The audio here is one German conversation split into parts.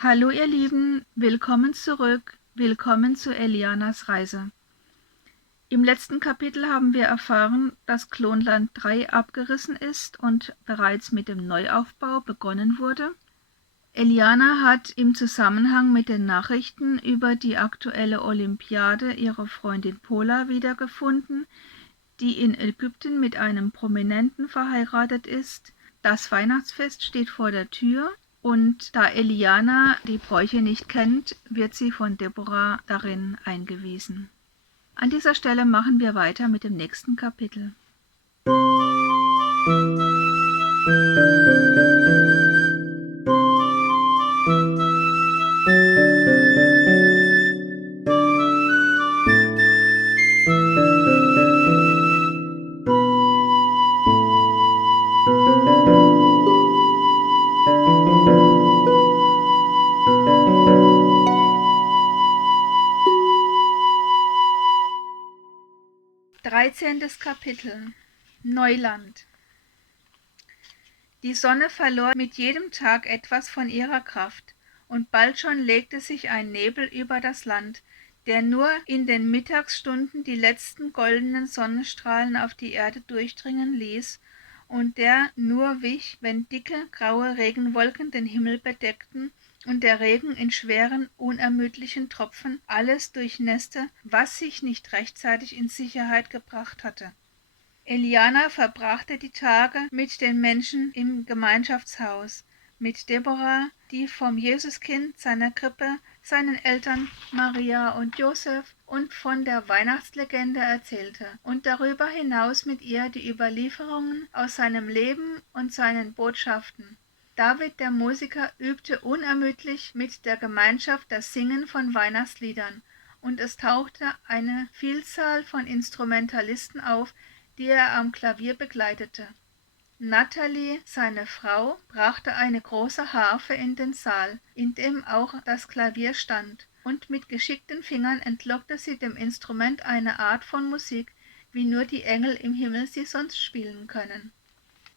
Hallo ihr Lieben, willkommen zurück, willkommen zu Elianas Reise. Im letzten Kapitel haben wir erfahren, dass Klonland 3 abgerissen ist und bereits mit dem Neuaufbau begonnen wurde. Eliana hat im Zusammenhang mit den Nachrichten über die aktuelle Olympiade ihre Freundin Pola wiedergefunden, die in Ägypten mit einem Prominenten verheiratet ist. Das Weihnachtsfest steht vor der Tür und da Eliana die Bräuche nicht kennt, wird sie von Deborah darin eingewiesen. An dieser Stelle machen wir weiter mit dem nächsten Kapitel. 13. Kapitel Neuland. Die Sonne verlor mit jedem Tag etwas von ihrer Kraft, und bald schon legte sich ein Nebel über das Land, der nur in den Mittagsstunden die letzten goldenen Sonnenstrahlen auf die Erde durchdringen ließ und der nur wich, wenn dicke, graue Regenwolken den Himmel bedeckten und der Regen in schweren, unermüdlichen Tropfen alles durchnässte, was sich nicht rechtzeitig in Sicherheit gebracht hatte. Eliana verbrachte die Tage mit den Menschen im Gemeinschaftshaus, mit Deborah, die vom Jesuskind, seiner Krippe, seinen Eltern Maria und Josef und von der Weihnachtslegende erzählte und darüber hinaus mit ihr die Überlieferungen aus seinem Leben und seinen Botschaften. David, der Musiker, übte unermüdlich mit der Gemeinschaft das Singen von Weihnachtsliedern, und es tauchte eine Vielzahl von Instrumentalisten auf, die er am Klavier begleitete. Natalie, seine Frau, brachte eine große Harfe in den Saal, in dem auch das Klavier stand, und mit geschickten Fingern entlockte sie dem Instrument eine Art von Musik, wie nur die Engel im Himmel sie sonst spielen können.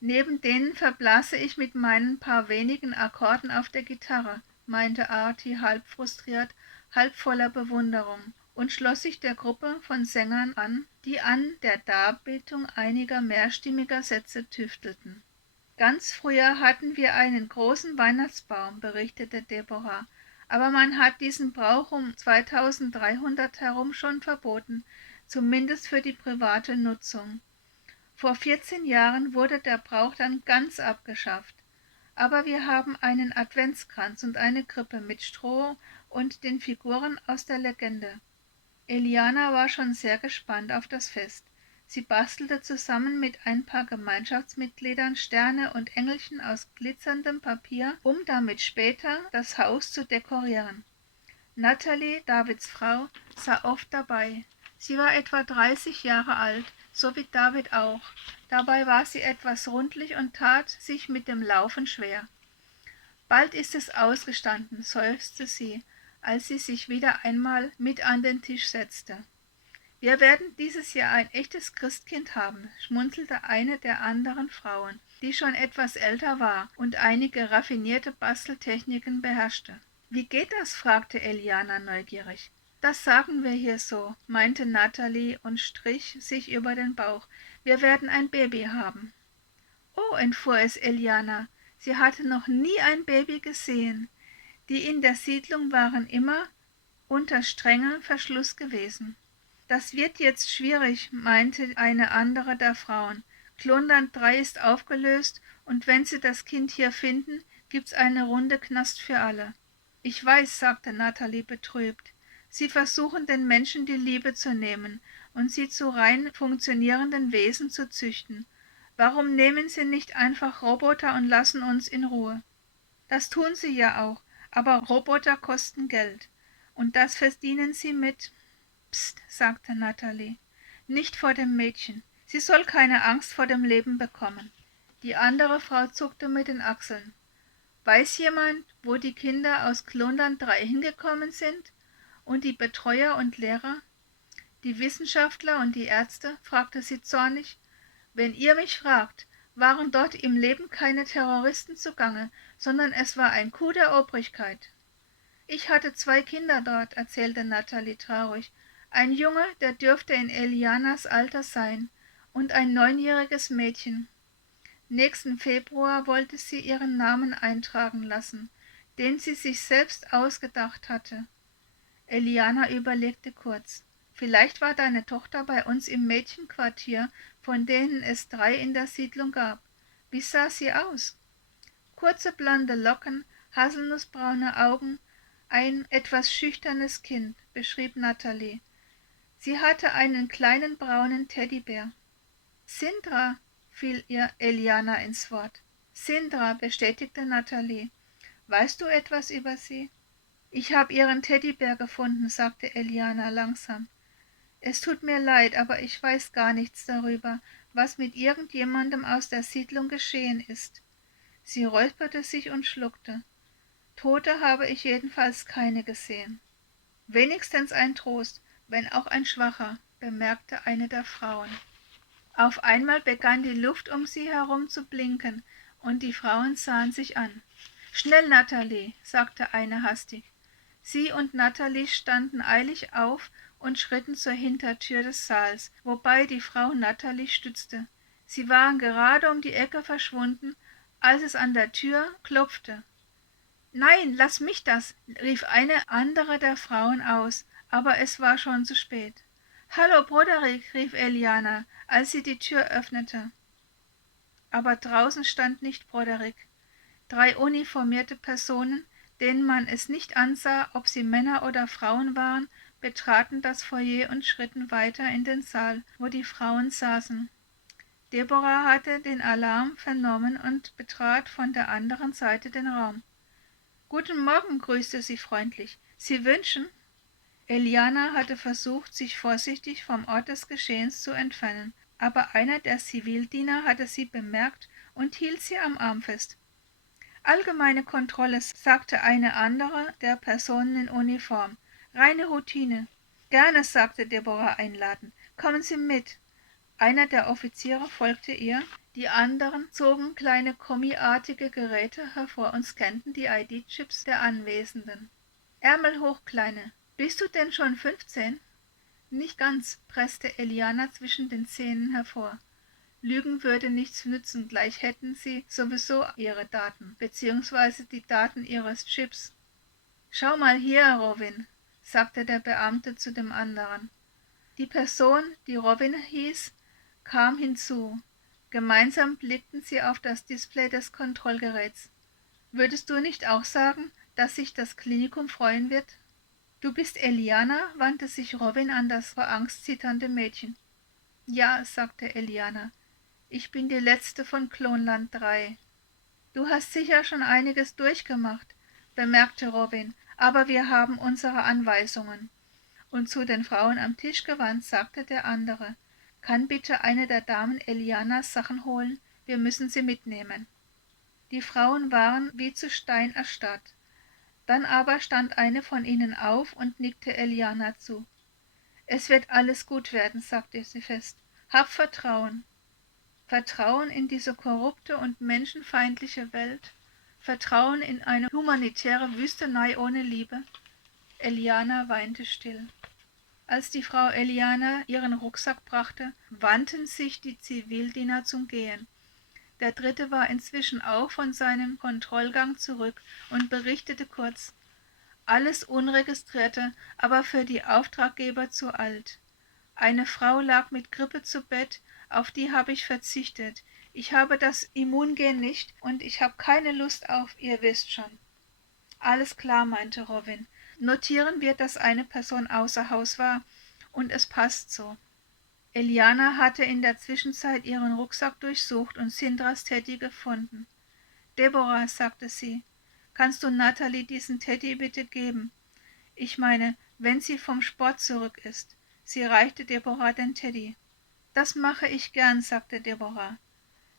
Neben denen verblasse ich mit meinen paar wenigen Akkorden auf der Gitarre, meinte Artie halb frustriert, halb voller Bewunderung, und schloss sich der Gruppe von Sängern an, die an der Darbietung einiger mehrstimmiger Sätze tüftelten. Ganz früher hatten wir einen großen Weihnachtsbaum, berichtete Deborah, aber man hat diesen Brauch um 2300 herum schon verboten, zumindest für die private Nutzung. Vor 14 Jahren wurde der Brauch dann ganz abgeschafft. Aber wir haben einen Adventskranz und eine Krippe mit Stroh und den Figuren aus der Legende. Eliana war schon sehr gespannt auf das Fest. Sie bastelte zusammen mit ein paar Gemeinschaftsmitgliedern Sterne und Engelchen aus glitzerndem Papier, um damit später das Haus zu dekorieren. Natalie, Davids Frau, sah oft dabei. Sie war etwa 30 Jahre alt, so wie David auch. Dabei war sie etwas rundlich und tat sich mit dem Laufen schwer. Bald ist es ausgestanden, seufzte sie, als sie sich wieder einmal mit an den Tisch setzte. Wir werden dieses Jahr ein echtes Christkind haben, schmunzelte eine der anderen Frauen, die schon etwas älter war und einige raffinierte Basteltechniken beherrschte. Wie geht das? Fragte Eliana neugierig. Das sagen wir hier so, meinte Natalie und strich sich über den Bauch. Wir werden ein Baby haben. Oh, entfuhr es Eliana. Sie hatte noch nie ein Baby gesehen. Die in der Siedlung waren immer unter strengem Verschluss gewesen. Das wird jetzt schwierig, meinte eine andere der Frauen. Klonland 3 ist aufgelöst, und wenn Sie das Kind hier finden, gibt's eine Runde Knast für alle. Ich weiß, sagte Natalie betrübt. Sie versuchen den Menschen die Liebe zu nehmen und sie zu rein funktionierenden Wesen zu züchten. Warum nehmen Sie nicht einfach Roboter und lassen uns in Ruhe? Das tun Sie ja auch, aber Roboter kosten Geld. Und das verdienen Sie mit... Psst, sagte Natalie, nicht vor dem Mädchen. Sie soll keine Angst vor dem Leben bekommen. Die andere Frau zuckte mit den Achseln. Weiß jemand, wo die Kinder aus Klonland 3 hingekommen sind? Und die Betreuer und Lehrer? Die Wissenschaftler und die Ärzte? Fragte sie zornig. Wenn ihr mich fragt, waren dort im Leben keine Terroristen zugange, sondern es war ein Coup der Obrigkeit. Ich hatte 2 Kinder dort, erzählte Natalie traurig. Ein Junge, der dürfte in Elianas Alter sein, und ein 9-jähriges Mädchen. Nächsten Februar wollte sie ihren Namen eintragen lassen, den sie sich selbst ausgedacht hatte. Eliana überlegte kurz. Vielleicht war deine Tochter bei uns im Mädchenquartier, von denen es 3 in der Siedlung gab. Wie sah sie aus? Kurze blonde Locken, haselnussbraune Augen, ein etwas schüchternes Kind, beschrieb Natalie. Sie hatte einen kleinen braunen Teddybär. Sindra, fiel ihr Eliana ins Wort. Sindra, bestätigte Natalie. Weißt du etwas über sie? Ich habe ihren Teddybär gefunden, sagte Eliana langsam. Es tut mir leid, aber ich weiß gar nichts darüber, was mit irgendjemandem aus der Siedlung geschehen ist. Sie räusperte sich und schluckte. Tote habe ich jedenfalls keine gesehen. Wenigstens ein Trost, wenn auch ein schwacher, bemerkte eine der Frauen. Auf einmal begann die Luft um sie herum zu blinken, und die Frauen sahen sich an. »Schnell, Natalie«, sagte eine hastig. Sie und Natalie standen eilig auf und schritten zur Hintertür des Saals, wobei die Frau Natalie stützte. Sie waren gerade um die Ecke verschwunden, als es an der Tür klopfte. »Nein, lass mich das«, rief eine andere der Frauen aus, aber es war schon zu spät. »Hallo, Broderick«, rief Eliana, als sie die Tür öffnete. Aber draußen stand nicht Broderick. 3 uniformierte Personen, denen man es nicht ansah, ob sie Männer oder Frauen waren, betraten das Foyer und schritten weiter in den Saal, wo die Frauen saßen. Deborah hatte den Alarm vernommen und betrat von der anderen Seite den Raum. »Guten Morgen«, grüßte sie freundlich. »Sie wünschen?« Eliana hatte versucht, sich vorsichtig vom Ort des Geschehens zu entfernen, aber einer der Zivildiener hatte sie bemerkt und hielt sie am Arm fest. »Allgemeine Kontrolle«, sagte eine andere der Personen in Uniform. »Reine Routine.« »Gerne«, sagte Deborah einladend. »Kommen Sie mit.« Einer der Offiziere folgte ihr, die anderen zogen kleine kommiartige Geräte hervor und scannten die ID-Chips der Anwesenden. »Ärmel hoch, Kleine. Bist du denn schon 15?« »Nicht ganz«, presste Eliana zwischen den Zähnen hervor. Lügen würde nichts nützen, gleich hätten sie sowieso ihre Daten, beziehungsweise die Daten ihres Chips. »Schau mal hier, Robin«, sagte der Beamte zu dem anderen. Die Person, die Robin hieß, kam hinzu. Gemeinsam blickten sie auf das Display des Kontrollgeräts. »Würdest du nicht auch sagen, dass sich das Klinikum freuen wird?« »Du bist Eliana?«, wandte sich Robin an das vor Angst zitternde Mädchen. »Ja«, sagte Eliana. »Ich bin die letzte von Klonland 3. »Du hast sicher schon einiges durchgemacht«, bemerkte Robin, »aber wir haben unsere Anweisungen.« Und zu den Frauen am Tisch gewandt, sagte der andere, »Kann bitte eine der Damen Elianas Sachen holen? Wir müssen sie mitnehmen.« Die Frauen waren wie zu Stein erstarrt. Dann aber stand eine von ihnen auf und nickte Eliana zu. »Es wird alles gut werden«, sagte sie fest. »Hab Vertrauen.« Vertrauen in diese korrupte und menschenfeindliche Welt? Vertrauen in eine humanitäre Wüstenei ohne Liebe? Eliana weinte still. Als die Frau Eliana ihren Rucksack brachte, wandten sich die Zivildiener zum Gehen. Der dritte war inzwischen auch von seinem Kontrollgang zurück und berichtete kurz: »Alles Unregistrierte, aber für die Auftraggeber zu alt. Eine Frau lag mit Grippe zu Bett, auf die habe ich verzichtet. Ich habe das Immungen nicht und ich habe keine Lust auf, ihr wisst schon.« »Alles klar«, meinte Robin. »Notieren wir, dass eine Person außer Haus war, und es passt so.« Eliana hatte in der Zwischenzeit ihren Rucksack durchsucht und Sindras Teddy gefunden. »Deborah«, sagte sie, »kannst du Natalie diesen Teddy bitte geben? Ich meine, wenn sie vom Sport zurück ist.« Sie reichte Deborah den Teddy. »Das mache ich gern«, sagte Deborah.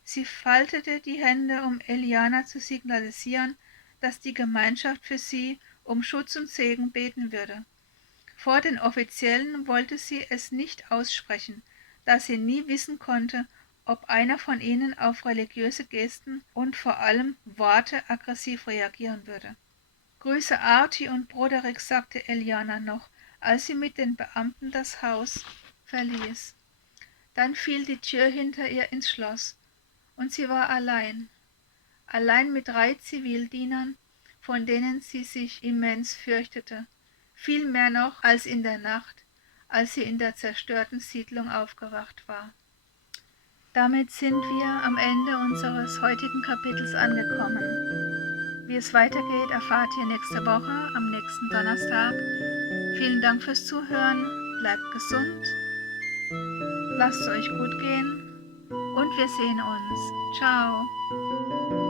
Sie faltete die Hände, um Eliana zu signalisieren, dass die Gemeinschaft für sie um Schutz und Segen beten würde. Vor den Offiziellen wollte sie es nicht aussprechen, da sie nie wissen konnte, ob einer von ihnen auf religiöse Gesten und vor allem Worte aggressiv reagieren würde. Grüße Artie und Broderick, sagte Eliana noch, als sie mit den Beamten das Haus verließ. Dann fiel die Tür hinter ihr ins Schloss, und sie war allein mit 3 Zivildienern, von denen sie sich immens fürchtete, viel mehr noch als in der Nacht, als sie in der zerstörten Siedlung aufgewacht war. Damit sind wir am Ende unseres heutigen Kapitels angekommen. Wie es weitergeht, erfahrt ihr nächste Woche, am nächsten Donnerstag. Vielen Dank fürs Zuhören, bleibt gesund, lasst es euch gut gehen und wir sehen uns. Ciao!